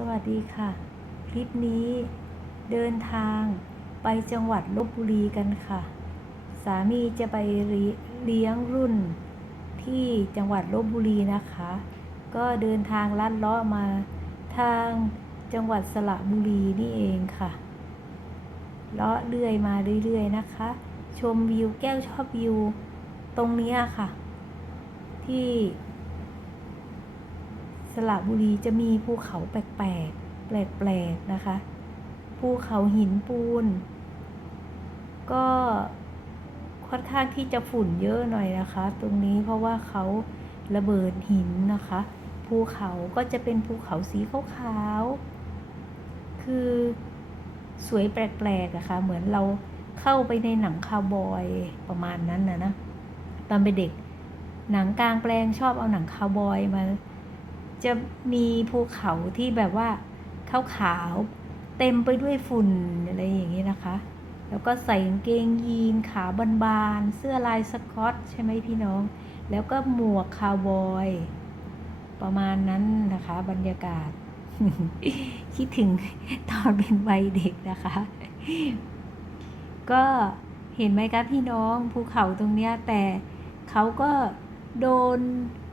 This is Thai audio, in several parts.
สวัสดีค่ะ คลิปนี้เดินทางไปจังหวัดลบบุรีกันค่ะ สามีจะไปเลี้ยงรุ่นที่จังหวัดลบบุรีนะคะ ก็เดินทางลัดเลาะมาทางจังหวัดสระบุรีนี่เองค่ะเลาะเรื่อยมาเรื่อยๆนะคะ ชมวิวแก้วชอบวิวตรงนี้ค่ะ ที่ สระบุรีจะมีภูเขาแปลกๆ แปลกๆ นะคะ ภูเขาหินปูน ก็ค่อนข้างที่จะฝุ่นเยอะหน่อยนะคะ ตรงนี้เพราะว่าเขาระเบิดหินนะคะ ภูเขาก็จะเป็นภูเขาสีขาวๆ คือสวยแปลกๆอะคะ่ะ เหมือนเราเข้าไปในหนังคาวบอยประมาณนั้นนะนะ ตอนเป็นเด็กหนังกลางแปลงชอบเอาหนังคาวบอยมา จะมีภูเขาที่แบบว่าขาวๆเต็มไปด้วยฝุ่นอะไรอย่างนี้นะคะ แล้วก็ใส่กางเกงยีนขาบานๆเสื้อลายสกอตใช่ไหมพี่น้อง แล้วก็หมวกคาวบอย ประมาณนั้นนะคะ บรรยากาศ คิดถึงตอนเป็นวัยเด็กนะคะ ก็เห็นไหมคะพี่น้องภูเขาตรงเนี้ยแต่เขาก็ โดน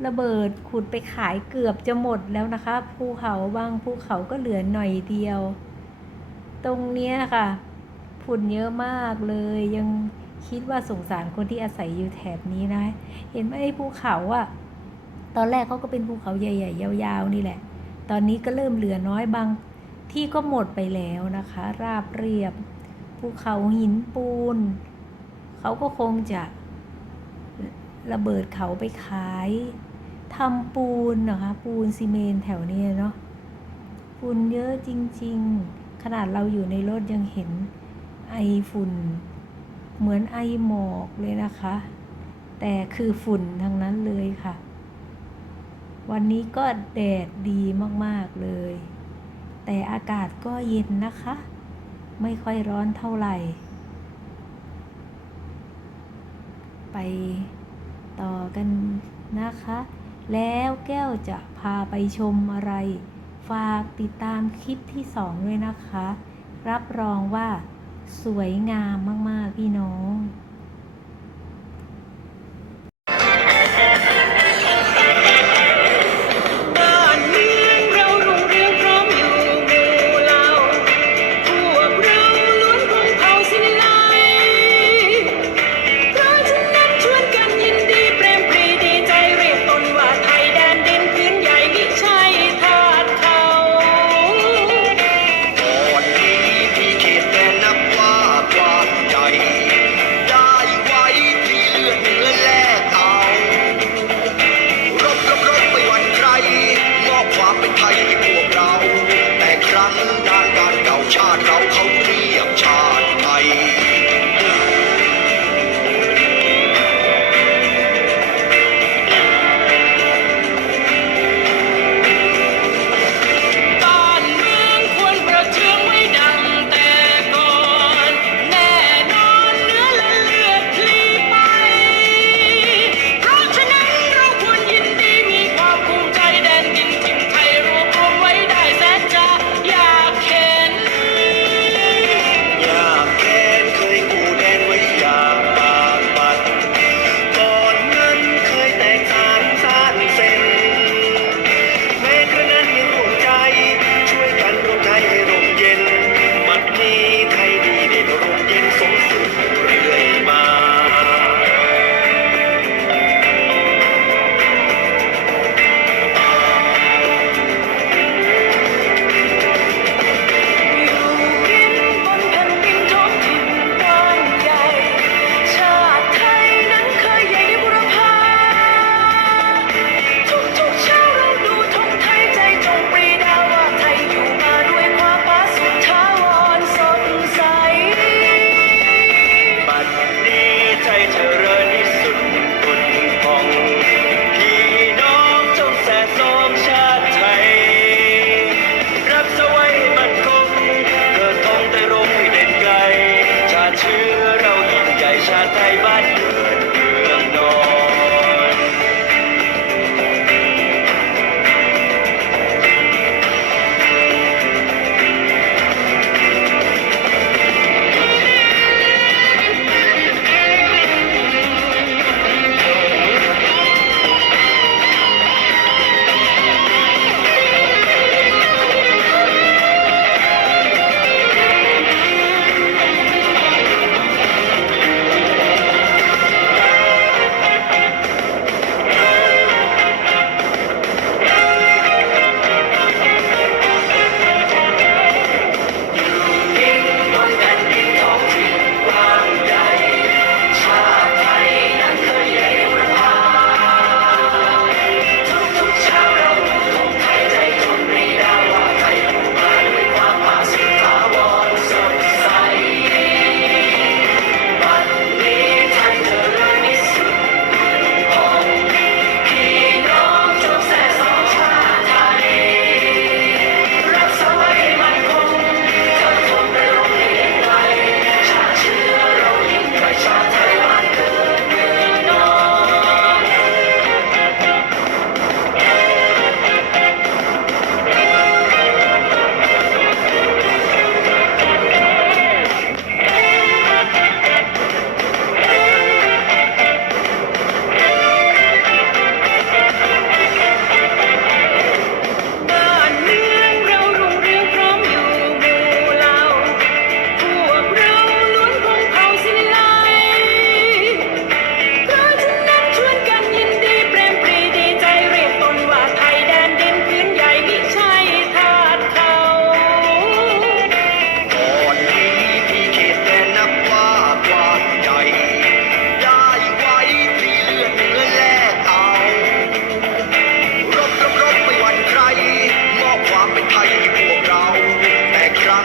ระเบิดขุดไปขายเกือบจะหมดแล้วนะคะภูเขาบางภูเขาก็เหลือหน่อยเดียว ตรงเนี้ยค่ะฝุ่นเยอะมากเลยยังคิดว่าสงสารคนที่อาศัยอยู่แถบนี้นะ เห็นไหมไอ้ภูเขาอะตอนแรกเขาก็เป็นภูเขาใหญ่ ๆ ยาว ๆ นี่แหละ ตอนนี้ก็เริ่มเหลือน้อยบางที่ก็หมดไปแล้วนะคะ ราบเรียบ ภูเขาหินปูน เขาก็คงจะ ระเบิดเขาไปขายทำปูนนะคะปูนซีเมนแถวนี้เนาะฝุ่นเยอะจริง ๆ ขนาดเราอยู่ในรถยังเห็นไอฝุ่นเหมือนไอหมอกเลยนะคะ แต่คือฝุ่นทั้งนั้นเลยค่ะ วันนี้ก็แดดดีมากๆเลย แต่อากาศก็เย็นนะคะ ไม่ค่อยร้อนเท่าไหร่ ไป ต่อกันนะคะ แล้วแก้วจะพาไปชมอะไร ฝากติดตามคลิปที่สองด้วยนะคะ รับรองว่าสวยงามมาก ๆ พี่น้อง ดัรดัรเก่าชาติเราเขา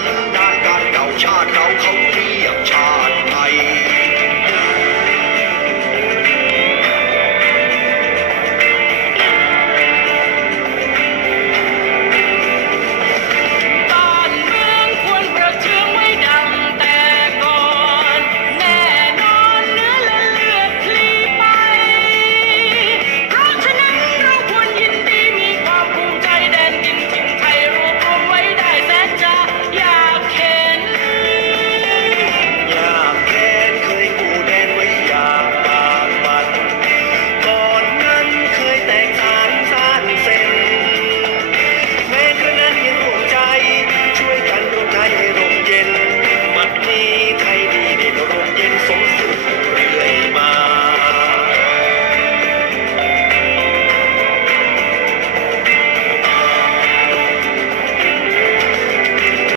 Yeah.